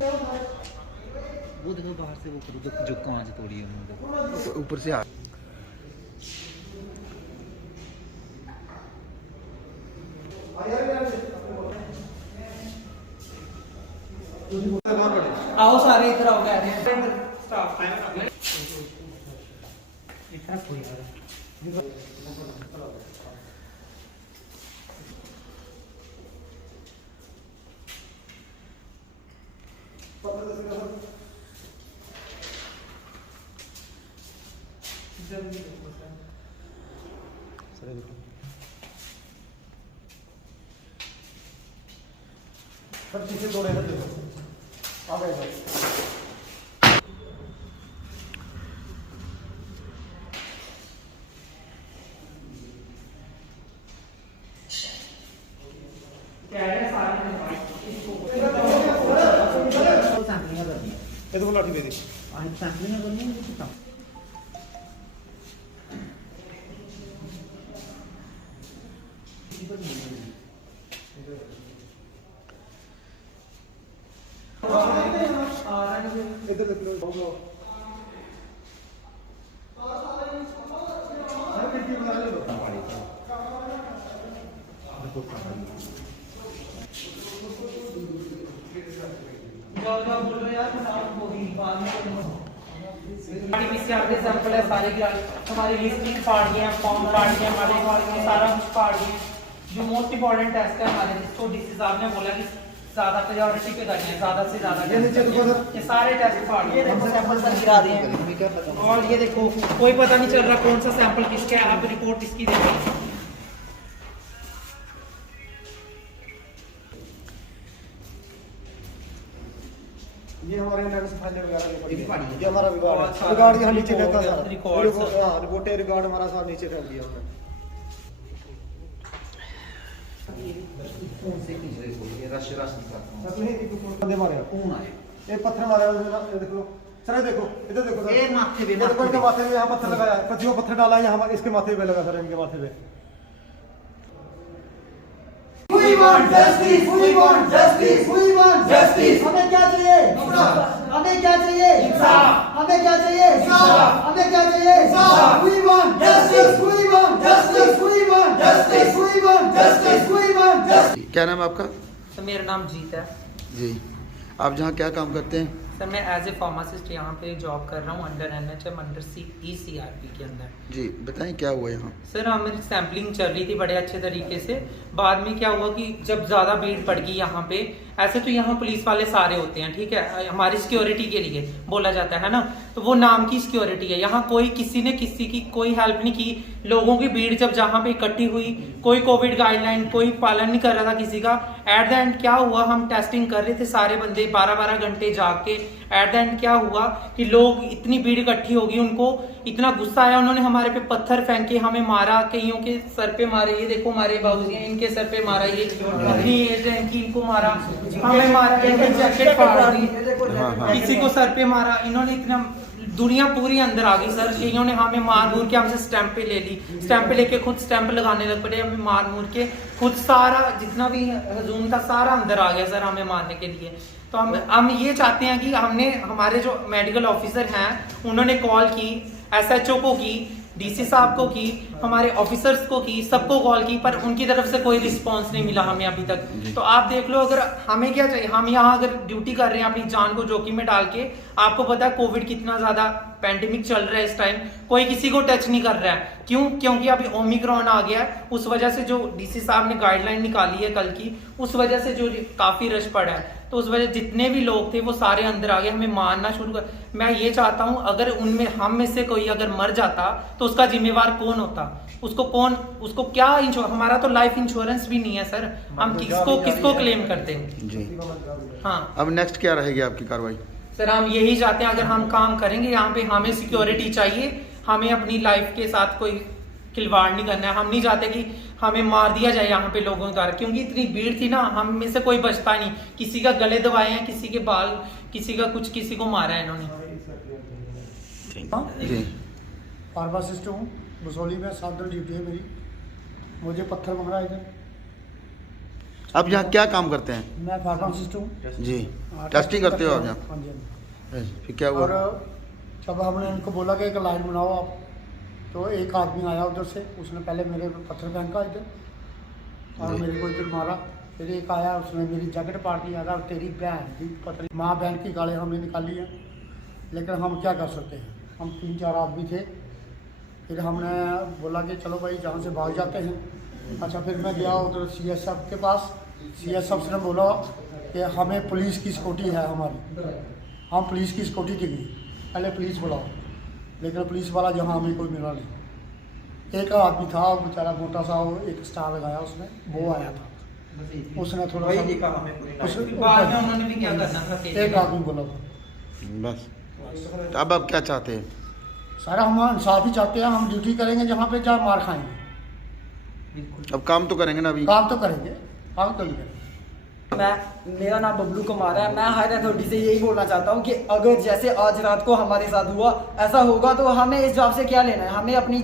वो देखो बाहर से वो जो कांच तोड़ी है उन्होंने ऊपर से आ आओ सारे इधर आओ स्टाफ इतना कोई सर पीछे दो रहे देखो आ गए सर। ये तो लाठी दे दी सैंपलिंग करनी है कितना इधर देख लो सैंपल है सारे की हमारी लिस्टिंग फाड़ गए हैं, फॉर्म फाड़ गए, हमारे फाड़ गए, सारा कुछ फाड़ गए। जो मोस्ट इंपॉर्टेंट टेस्ट है हमारे, जिसको डीसी साहब ने बोला कि ज्यादा प्रायोरिटी पे करनी है, ज्यादा से ज्यादा ये सारे टेस्ट फाड़ गए। देखो सैंपल सर गिरा दिए हैं और ये देखो कोई पता नहीं चल रहा कौन सा सैंपल किसका है। आप रिपोर्ट इसकी देखो। ये हमारे नेक्स्ट फाइल वगैरह ये हमारा रिकॉर्ड यहाँ नीचे रहता सारा रिकॉर्ड। हां रिपोर्ट रिकॉर्ड हमारा सारा नीचे रख दिया हमने। कौन से की ये रश सब नहीं बंदे मारे कौन आए ये पत्थर मारे ये देख लो सर, ये देखो इधर देखो सर, ये माथे पे देखो इनके माथे पे यहाँ पत्थर लगाया है, पतियों पत्थर डाला है यहाँ इसके माथे पे लगा सर, इनके माथे पे। We want justice, we want justice, we want justice. हमें क्या चाहिए? हमें क्या चाहिए? इंसाफ. हमें क्या चाहिए? इंसाफ. हमें क्या चाहिए? इंसाफ. We want justice, we want justice, we want justice, we want justice, we want justice. क्या नाम है आपका? तो मेरा नाम जीत है जी। आप जहाँ क्या काम करते हैं? सर। मैं एज ए फार्मासिस्ट यहाँ पे जॉब कर रहा हूँ अंडर NHM अंडर ECRP के अंदर। जी बताएं क्या हुआ यहाँ? सर हमारी सैम्पलिंग चल रही थी बड़े अच्छे तरीके से। बाद में क्या हुआ कि जब ज़्यादा भीड़ पड़ गई यहाँ पे, ऐसे तो यहाँ पुलिस वाले सारे होते हैं, ठीक है, हमारी सिक्योरिटी के लिए बोला जाता है ना, तो वो नाम की सिक्योरिटी है। यहाँ कोई किसी ने किसी की कोई हेल्प नहीं की। लोगों की भीड़ जब जहाँ पे इकट्ठी हुई, कोई कोविड गाइडलाइन कोई पालन नहीं कर रहा था किसी का। एट द एंड क्या हुआ, हम टेस्टिंग कर रहे थे सारे बंदे 12-12 घंटे जाग के। एट द एंड क्या हुआ कि लोग इतनी भीड़ इकट्ठी होगी, उनको इतना गुस्सा आया, उन्होंने हमारे पे पत्थर फेंके, हमें मारा, कईयों के सर पे मारे। ये देखो हमारे बाबूजी हैं, इनके सर पे मारा, ये अपनी एज है इनकी, इनको मारा, हमें मारा, इनके जैकेट फाड़ दी, किसी को सर पे मारा। इन्होंने इतना दुनिया पूरी अंदर आ गई सर। इन्होंने हमें मार मूर के हमसे स्टैंप पे ले ली, स्टैंप पे लेके खुद स्टैंप लगाने लग पड़े, हमें मार मूर के खुद सारा जितना भी हजूम था सारा अंदर आ गया सर हमें मारने के लिए। तो हम ये चाहते हैं कि हमने हमारे जो मेडिकल ऑफिसर हैं उन्होंने कॉल की, SHO को की, DC साहब को की, हमारे ऑफिसर्स को की, सबको कॉल की, पर उनकी तरफ से कोई रिस्पांस नहीं मिला हमें अभी तक। तो आप देख लो, अगर हमें क्या चाहिए, हम यहाँ अगर ड्यूटी कर रहे हैं अपनी जान को जोखिम में डाल के। आपको पता है कोविड कितना ज्यादा पैंडेमिक चल रहा है इस टाइम, कोई किसी को टच नहीं कर रहा है। क्यों? क्योंकि अभी ओमिक्रॉन आ गया है। उस वजह से जो DC साहब ने गाइडलाइन निकाली है कल की, उस वजह से जो काफी रश पड़ा है, तो उस वजह जितने भी लोग थे वो सारे अंदर आ गए, हमें मारना शुरू कर। मैं ये चाहता हूं अगर उनमें हम में से कोई अगर मर जाता तो उसका जिम्मेवार कौन होता? उसको क्या हमारा तो लाइफ इंश्योरेंस भी नहीं है सर, हम किसको क्लेम करते हैं जी। हाँ, अब नेक्स्ट क्या रहेगी आपकी कार्रवाई? सर हम यही चाहते हैं, अगर हम काम करेंगे यहाँ पे, हमें सिक्योरिटी चाहिए, हमें अपनी लाइफ के साथ कोई खिलवाड़ नहीं करना है। हम नहीं चाहते कि हमें मार दिया जाए यहाँ पे लोगों का, क्योंकि इतनी भीड़ थी ना, हम में से कोई बचता नहीं। किसी का गले दबाए हैं, किसी के बाल, किसी का कुछ, किसी को मारा है इन्होंने। जी। फार्मासिस्ट हूँ, बसोली में 7 दिन ड्यूटी है मेरी। मुझे पत्थर पकड़ा इधर, आप यहाँ क्या काम करते हैं? मैं फार्मासिस्ट हूँ। जी, टेस्टिंग करते हो आप यहाँ? हाँ जी, हाँ जी। फिर क्या हुआ? और जब हमने इनको बोला कि एक लाइन बनाओ आप, तो एक आदमी आया उधर से, उसने पहले मेरे पत्थर फेंका इधर और जी। मेरे को इधर मारा। फिर एक आया, उसने मेरी जैकेट पाड़ दिया था, तेरी बहन की पत्थर माँ बहन की गालें हमने निकाली हैं, लेकिन हम क्या कर सकते हैं, हम 3-4 आदमी थे। फिर हमने बोला कि चलो भाई जहाँ से भाग जाते हैं। अच्छा, फिर मैं गया उधर CSF के पास। CSF ने बोला कि हमें पुलिस की सिक्योरिटी है हमारी, हम पुलिस की सिक्योरिटी देंगे, पहले पुलिस बुलाओ। लेकिन पुलिस वाला जहाँ हमें कोई मिला नहीं। एक आदमी था, वो बेचारा मोटा सा, वो एक स्टार लगाया उसने, वो आया था, उसने थोड़ा सा बाद में उन्होंने भी क्या करना था, एक आदमी बोला। बस, तो अब आप क्या चाहते हैं? सारा हम इंसाफ ही चाहते हैं, हम ड्यूटी करेंगे जहाँ पे जहाँ मार खाएंगे। अब काम तो करेंगे ना अभी? काम तो करेंगे, काम तो नहीं करेंगे। मेरा नाम बबलू कुमार है। मैं हायर अथॉरिटी से यही बोलना चाहता हूँ कि अगर जैसे आज रात को हमारे साथ हुआ, ऐसा होगा तो हमें इस जॉब से क्या लेना है। हमें अपनी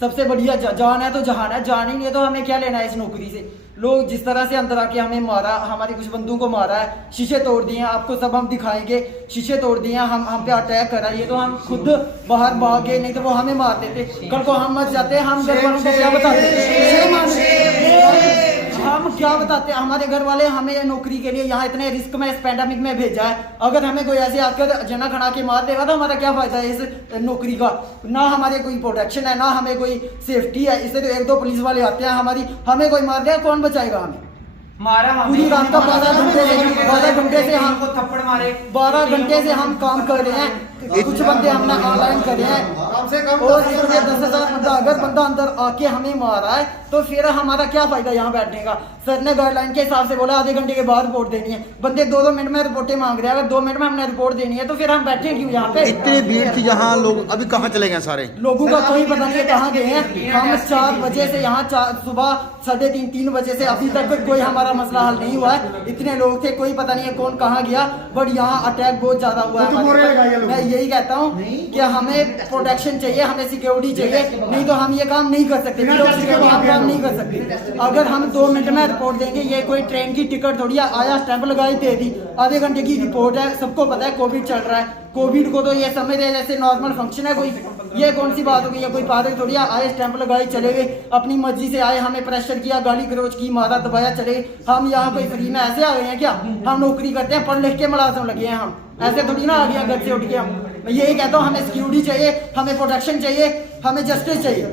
सबसे बढ़िया जान है तो जहान है, जान ही नहीं है तो हमें क्या लेना है इस नौकरी से। लोग जिस तरह से अंदर आके हमें मारा, हमारे कुछ बंदों को मारा है, शीशे तोड़ दिए हैं, आपको सब हम दिखाएंगे, शीशे तोड़ दिए हैं, हम पे अटैक करा, ये तो हम खुद बाहर भाग गए, नहीं तो वो हमें मार देते। कल को हम मर जाते, हम घर वालों को क्या बताते, हम क्या बताते हैं। हमारे घर वाले हमें नौकरी के लिए यहाँ इतने रिस्क में इस पैंडेमिक में भेजा है, अगर हमें कोई ऐसे आकर जना खड़ा के मार देगा तो हमारा क्या फायदा है इस नौकरी का। ना हमारे कोई प्रोटेक्शन है, ना हमें कोई सेफ्टी है। इससे तो 1-2 पुलिस वाले आते हैं, हमें कोई मार देगा, कौन बचाएगा हमें। मारा पूरी रात का 12 घंटे से हम थप्पड़ मारे, 12 घंटे से हम काम कर रहे हैं। कुछ बंदे हमने ऑनलाइन करे हैं, कम से कम और इसमें 10,000 बंदा, अगर बंदा अंदर आके हमें मारा है तो फिर हमारा क्या फायदा यहाँ बैठने का। सर ने गाइडलाइन के हिसाब से बोला आधे घंटे के बाद रिपोर्ट देनी है। बंदे 2-2 मिनट में रिपोर्टें मांग रहे हैं, अगर 2 मिनट में हमने रिपोर्ट देनी है तो फिर हम बैठे क्यों यहाँ पे। इतनी भीड़ थी यहाँ, लोग अभी कहाँ चले गए सारे? लोगों का कोई पता नहीं है कहाँ गए हैं। हम 4 बजे से यहाँ, सुबह 3:30 बजे से अभी तक कोई हमारा मसला हल नहीं हुआ है। इतने लोग थे, कोई पता नहीं है कौन कहाँ गया, बट यहाँ अटैक बहुत ज्यादा हुआ है हमारे पर। मैं यही कहता हूँ कि हमें प्रोटेक्शन चाहिए, हमें सिक्योरिटी चाहिए, नहीं तो हम ये काम नहीं कर सकते, हम काम नहीं कर सकते। अगर हम 2 मिनट में रिपोर्ट देंगे, ये कोई ट्रेन की टिकट थोड़ी है, आया स्टैंप लगाई दे दी, आधे घंटे की रिपोर्ट है। सबको पता है कोविड चल रहा है, कोविड को तो ये समझ रहे जैसे नॉर्मल फंक्शन है कोई। ये कौन सी बात हो गई है, कोई पागल थोड़ी है, आए स्टैंप लगाए चले गए, अपनी मर्जी से आए, हमें प्रेशर किया, गाली गलौज की, मारा दबाया, चले। हम यहाँ कोई फ्री में ऐसे आ गए हैं क्या? हम नौकरी करते हैं, पढ़ लिख के मुलाजिम लगे हैं, हम ऐसे थोड़ी ना आ गया घर से उठ के। हम मैं यही कहता हूँ, हमें सिक्योरिटी चाहिए, हमें प्रोटेक्शन चाहिए, हमें जस्टिस चाहिए।